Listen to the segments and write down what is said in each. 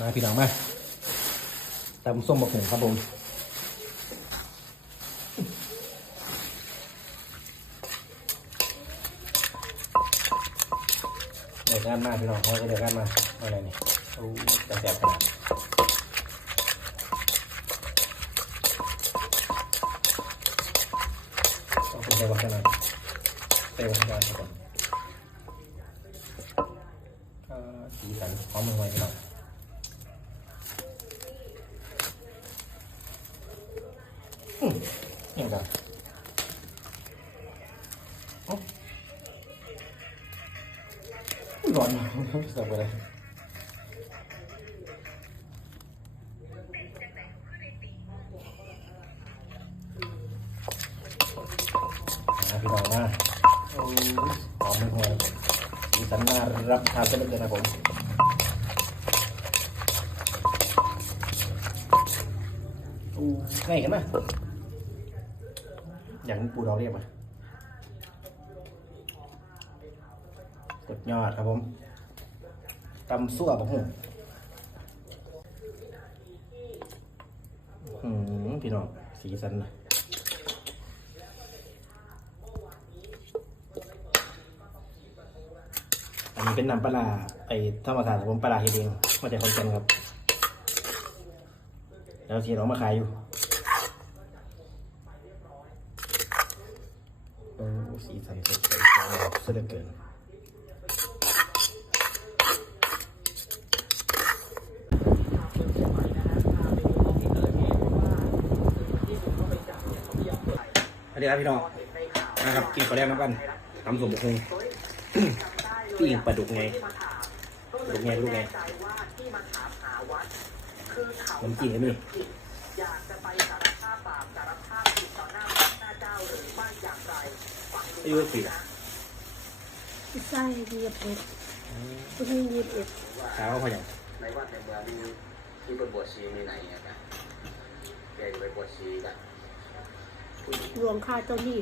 มาพี่น้องมาตำส้มบะหุงครับผมเดี๋ยวกันมากพี่น้องเขาก็เดี๋ยวกันมากอะไรนี่โอ้จะแสบขนาดต้องเป็นใจบ้างกันหน่อย อนสิร์ฟไปเลยมาพี่น้องมาหอมไม่ห่วยสีสันน่ารับทานเส้เล็กนะผมโอ้ง่ายกันไหมอย่างปูเราเรียกมา สุดยอดครับผมตำซั่วผมหืมพี่น้องสีสันนะอันนี้เป็นน้ำปลาไอ้ธรรมศาสตร์ผมปลาเฮดเองมาจากคนเทนครับ แล้วทีเรามาขายอยู่สีสันสดใสแบบสุดเหลือเกิน วัสดีครับพี่น้องนะครับกินข้าวแรกน้ำกันทำสมบุกคงพี่ยิงปลาดุกไงปลาดุกไงลูกไงน้ำจิ้มก็มีอยากจะไปสารภาพบาปสารภาพผิดต่อหน้าพระหน้าเจ้าหรือไม่อย่างไรฟังดูอายุสี่อะไส้ยีบเอ็ดผู้หญิงยีบเอ็ดเช้าพออย่างในวัดในเมืองมีที่ไปบวชชีมีไหนอะครับแกจะไปบวชชีกันผู้หญิง รวมค่าเจ้าหนี้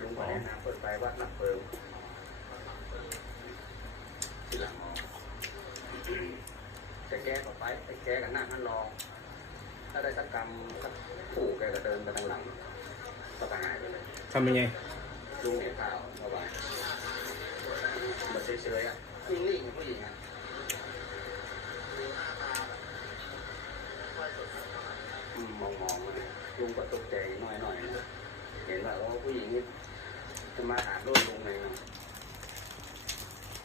ลุงก็แนะนำเปิดไปวัดหลักเพิงที่หลังมองจะแก้ก็ไปไปแก้กันหน้าท่านรองถ้าได้สักกรรมสักผู้แกก็เดินไปทางหลังก็หายไปเลยทำยังไงลุงเห็นข่าวเมื่อวานมาเฉยๆอะนิ่งๆผู้หญิงอะอืมมองมองๆเลยลุงก็ตกใจหน่อยหน่อยๆนะเห็นว่าโอ้ผู้หญิงนี่จะ มาหารุ่นลงเลยนะ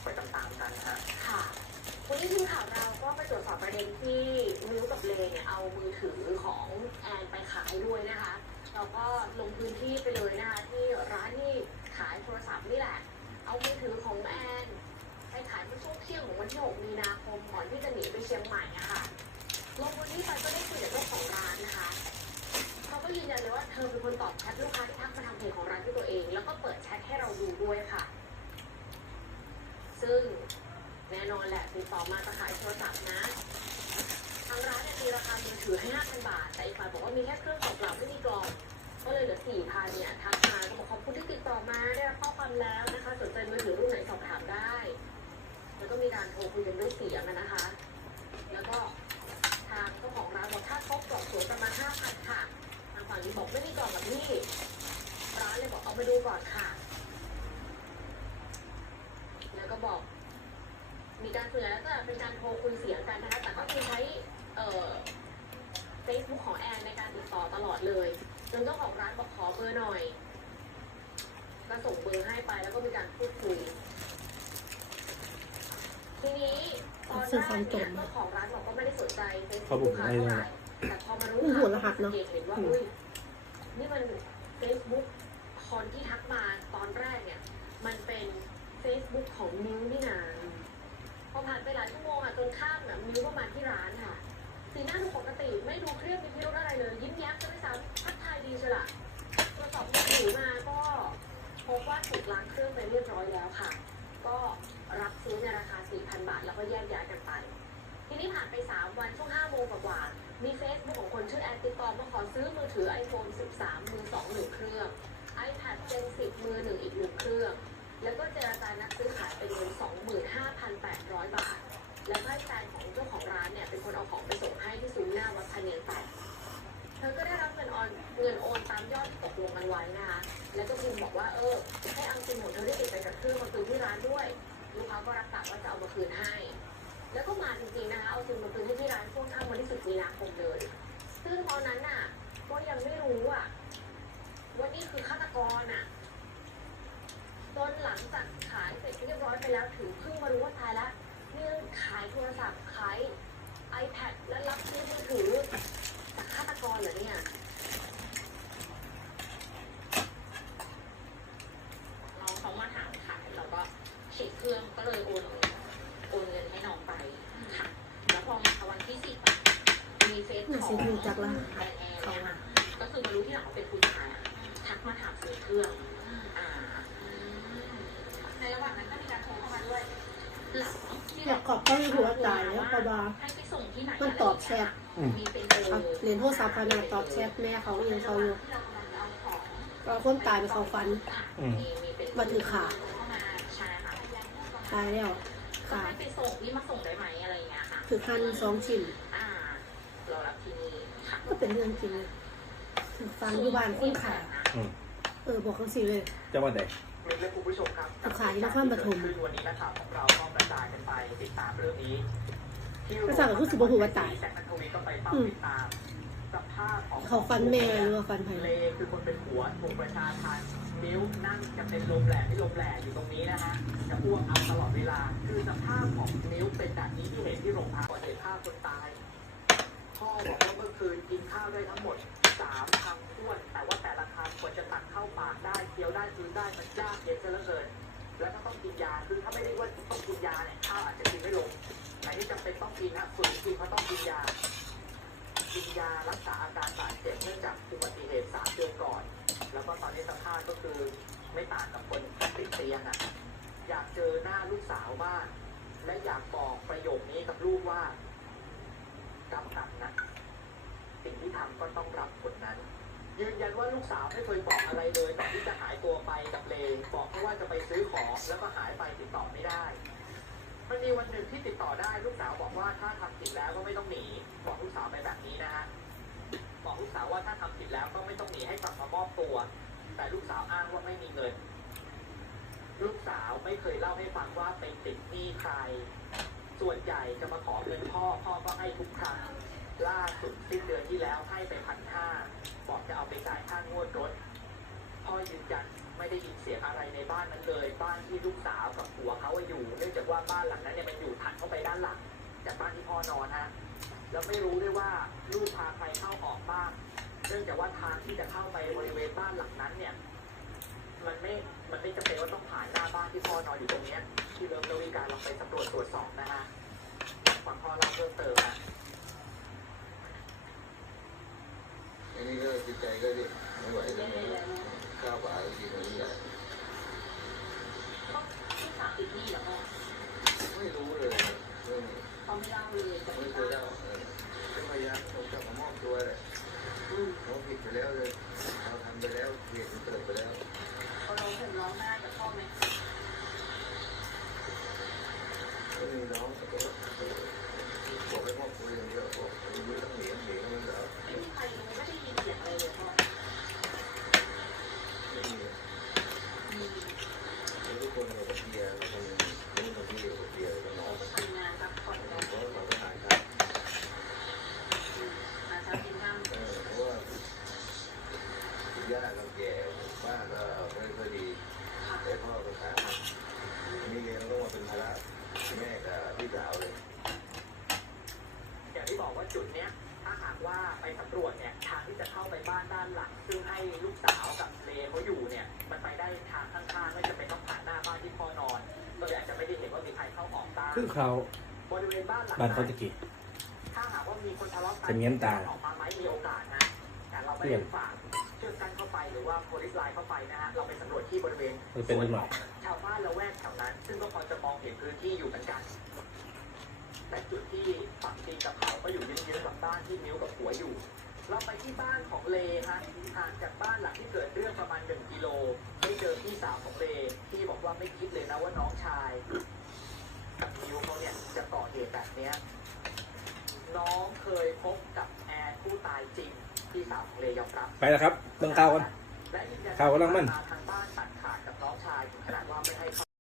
ไปตามๆกันค่ะ ค่ะวันนี้ทีมข่าวเราก็ไปตรวจสอบประเด็นที่มิวกับเลเนี่ยเอามือถือของแอนไปขายด้วยนะคะ เราก็ลงพื้นที่ไปเลยนะคะที่ร้านที่ขายโทรศัพท์นี่แหละ เอามือถือของแอนไปขายเมื่อช่วงเที่ยงของวันที่6มีนาคมก่อนที่จะหนีไปเชียงใหม่อะค่ะลงพื้นที่ไปก็ได้คุยกับเจ้าของร้านนะคะ เขาก็ยืนยันเลยว่าเธอเป็นคนตอบแชทลูกค้าที่ทักมาทำเพจของร้านด้วยตัวเอง แล้วก็เปิดแชทให้เราดูด้วยค่ะ ซึ่งแน่นอนแหละติดต่อมาจะขายโทรศัพท์นะ ทางร้านเนี่ยมีราคามือถือให้5,000 บาท แต่อีกฝ่ายบอกว่ามีแค่เครื่อง บอกไม่มีกล่องแบบนี้ร้านเลยบอกเอามาดูก่อนค่ะ แล้วก็บอก มีการคุยแล้วก็เป็นการโทรคุยเสียงกันนะคะแต่ก็คือใช้เอ่อเฟซบุ๊กของแอนในการติดต่อตลอดเลยจนเจ้าของร้านบอกขอเบอร์หน่อยก็ส่งเบอร์ให้ไปแล้วก็มีการพูดคุยทีนี้ตอนแรกเนี่ยเจ้าของร้านบอกว่าไม่ได้สนใจเฟซบุ๊กลูกค้าเท่าไหร่แต่พอมารู้ข่าวสังเกตเห็นว่าอุ้ย นี่มันเฟซบุ๊กคนที่ทักมาตอนแรกเนี่ย มันเป็นเฟซบุ๊กของมิวนี่นาพอผ่านไปหลายชั่วโมงอะจนข้ามแบบมิวก็มาที่ร้านค่ะ สีหน้าดูปกติไม่ดูเครียดมีพิรุธอะไรเลย ยิ้มแย้มจะไม่ซ้ำทักทายดีเชียวล่ะตรวจสอบมือถือมาก็พบว่าถูกล้างเครื่องไปเรียบร้อยแล้วค่ะ ก็รับซื้อในราคา 4,000 บาท แล้วก็แยกย้ายกันไป ทีนี้ผ่านไป 3 วันช่วง5โมงกว่าๆ มีเฟซบุ๊กของคนชื่อแอนติดต่อมาขอซื้อมือถือ iPhone 13 มือ2หนึ่งเครื่อง iPad Gen 10 มือหนึ่งอีกหนึ่งเครื่อง แล้วก็เจรจานัดซื้อขายเป็นเงิน25,800 บาท แล้วให้แฟนของเจ้าของร้านเนี่ยเป็นคนเอาของไปส่งให้ที่ซุ้มหน้าวัดพะเนียงแตกเธอก็ได้รับเงินออนเงินโอนตามยอดที่ตกลงกันไว้นะคะ แล้วก็พิมพ์บอกว่าเออให้เอาซิมของเธอได้ติดไปกับเครื่องมาคืนที่ร้านด้วย ลูกค้าก็รับปากว่าจะเอามาคืนให้ แล้วก็มาจริงๆนะคะ เอาซิมมาคืนให้ที่ร้านช่วงค่ำวันที่10มีนาคมเลย ซึ่งตอนนั้นน่ะ ก็ยังไม่รู้อะว่านี่คือฆาตกรอะจนหลั งจากขายเสร็จเรียบร้อยไปแล้วถึงเพิ่งมารู้ว่าตายแล้วนี่ขายโทรศัพท์ขาย iPad และรับซื้อมือถือจากฆาตกรเหรอเนี่ยน้องเขามาถามขายเราก็ฉีดเครื่องก็เลยโอนเงินโอนเงินให้น้องไปค่ะแล้วพอมาวันที่สิบอะมีเฟซน่าขสิองรู้จักละแบรนด์แอร์เนี่ยค่ะก็คือมารู้ที่หลังว่าเป็นผู้ชายอะทักมาถามซื้อเครื่อง อ่า ในระหว่างนั้นก็มีการโทรเข้ามาด้วยหลังที่ อยากขอบก็หัวตายแล้วเพราะว่าให้ไปส่งที่ไหนมันตอบแชทอืมมีเป็นเบอร์เอาเหรียญโทรศัพท์ขนาดตอบแชทแม่เขาเองเขาอยู่ที่เรากำลังจะเอาของก็คนตายไปเขาฟันอืมมีมีเป็นมาถือขาเข้ามาใช่ค่ะตายแล้วก็ค่ะให้ไปส่งนี่มาส่งได้ไหมอะไรอย่างเงี้ยค่ะถือคันสองชิ้นอ่าเรารับที่นี่ค่ะก็เป็นเรื่องจริงเลยถือฟันอยู่บ้านคนขายอืมเออบอกกันสิเลยจะว่าไหนมิตร และคุณผู้ชมครับผู้ขายที่นครปฐมขึ้นวันนี้นะครับของเราก็กระจายกันไปติดตามเรื่องนี้ที่ก็สั่งกับผู้สิบหัวตายแสงนันทวีก็ไปเฝ้าติดตามสภาพของเขาฟันแม่หรือว่าฟันไผ่เลคือคนเป็นหัวถูกประชาทันนิ้วนั่งจะเป็นลมแหล่ที่ลมแหล่อยู่ตรงนี้นะฮะจะอ้วกเอาตลอดเวลา คือสภาพของนิ้วเป็นแบบนี้ที่เห็นที่โรงพักก่อนเห็นภาพคนตายพ่อบอกว่าเมื่อคืนกินข้าวได้ทั้งหมด สามคำท้วนแต่ว่าแต่ละคำควรจะตักเข้าปากได้เคี้ยวได้คืนได้มันยากเย็นซะเหลือเกินแล้วก็ต้องกินยาคือถ้าไม่ได้ว่าต้องกินยาเนี่ยข้าวอาจจะกินไม่ลงแต่ที่จำเป็นต้องกินนะคนจริงเขาต้องกินยา กินยารักษาอาการบาดเจ็บเนื่องจากอุบัติเหตุสามเดือนก่อน แล้วก็ตอนนี้สภาพก็คือไม่ต่างกับคนติดเตียงอะอยากเจอหน้าลูกสาวบ้างและอยากบอกประโยคนี้กับลูกว่ากำกับนะ สิ่งที่ทำก็ต้องรับผลนั้น ยืนยันว่าลูกสาวไม่เคยบอกอะไรเลยก่อนที่จะหายตัวไปกับเลบอกแค่ว่าจะไปซื้อของแล้วก็หายไปติดต่อไม่ได้มันมีวันหนึ่งที่ติดต่อได้ลูกสาวบอกว่าถ้าทำผิดแล้วก็ไม่ต้องหนี บอกลูกสาวไปแบบนี้นะฮะบอกลูกสาวว่าถ้าทำผิดแล้วก็ไม่ต้องหนีให้กลับมามอบตัว แต่ลูกสาวอ้างว่าไม่มีเงิน ลูกสาวไม่เคยเล่าให้ฟังว่าไปติดหนี้ใคร ส่วนใหญ่จะมาขอเงินพ่อพ่อก็ให้ทุกครั้ง ล่าสุดสิ้นเดือนที่แล้วให้ไปพันห้าบอกจะเอาไปจ่ายค่างวดรถพ่อยืนยันไม่ได้ยินเสียงอะไรในบ้านนั้นเลย บ้านที่ลูกสาวกับผัวเขาอยู่ เนื่องจากว่าบ้านหลังนั้นเนี่ยมันอยู่ถัดเข้าไปด้านหลัง จากบ้านที่พ่อนอนฮะแล้วไม่รู้ด้วยว่าลูกพาใครเข้าออกบ้างเนื่องจากว่าทางที่จะเข้าไปบริเวณบ้านหลังนั้นเนี่ย มันไม่ มันไม่จำเป็นว่าต้องผ่านหน้าบ้านที่พ่อนอนอยู่ตรงเนี้ยที่เริ่มระวิการลองไปสำรวจตรวจสอบนะฮะฟังพ่อเล่าเพิ่มเติมนะ อันนี้ก็จิตใจก็ดิไม่ไหวแล้วนะ ข้าวปลาก็กินไม่ได้ลูกสาวติดหนี้แล้วก็ไม่รู้เลยเรื่องนี้เขาไม่เล่าเลยกับไม่พี่เคป้ายเล่าเออก็พยายามผมจะมามอบตัวแหละอืมเขาผิดไปแล้วเลยเราทำไปแล้วเหตุมันเกิดไปแล้ว เขาร้องห่มร้องไห้กับพ่อไหม ก็มีน้องก็บอกให้มอบตัวอย่างเดียวบอกไม่ต้องหนีหนีมันแล้ว ไม่มีใครรู้ไม่ได้ยินเสียงอะไรเลยพ่อ ไม่มี มี ทุก คนเราก็เบียร์คนคนคนที่อยู่เบียร์กับน้องทำงานรับผ่อนรถเพราะเราก็หายครับมาเช้ากินข้าวเออเพราะว่าย่าเราแก่บ้านก็ไม่ค่อยดี แต่พ่อก็ขามีเรียนต้องมาเป็นภาระแม่กับพี่สาวเลยอย่างที่บอกว่าจุดเนี้ยถ้าหากว่าไปสำรวจเนี่ยทางที่จะเข้าไปบ้านด้านหลัง ซึ่งให้ลูกสาวกับเลเขาอยู่เนี่ยมันไปได้ทางข้าง คือเขาบริเวณบ้านหลังบ้านเขานั้นตะกี้ถ้าหากว่ามีคนทะเลาะกัจะเงี้ยนตาออกมาไหมมีโอกาสนะแต่เราไม่ได้ฝากเชือกกั้นเข้าไปหรือว่าโพลิสไลน์เข้าไปนะฮะเราไปสำรวจที่บริเวณมันเป็นนิดหน่อยชาวบ้านละแวกแถวนั้น ซึ่งก็พอจะมองเห็นพื้นที่อยู่เหมือนกันแต่จุดที่ฝั่งตีนกับเขาก็อยู่เยื้องๆกับบ้านที่มิ้วกับผัวอยู่ เราไปที่บ้านของเลฮะห่างจากบ้านหลังที่เกิดเรื่องประมาณหนึ่งกิโลได้เจอพี่สาวของเลที่บอกว่าไม่คิดเลยนะว่าน้องชาย กับพี่นิ้วเขาเนี่ยจะก่อเหตุแบบเนี้ยน้องเคยพบกับแอนผู้ตายจริงพี่สาวของเลยยอมรับ ไปแล้วครับเบิ่งข่าวกัน และยืนยันข่าวกำลังมั่น ทางบ้านตัดขาดกับน้องชายถึงขนาดว่าไม่ให้เข้า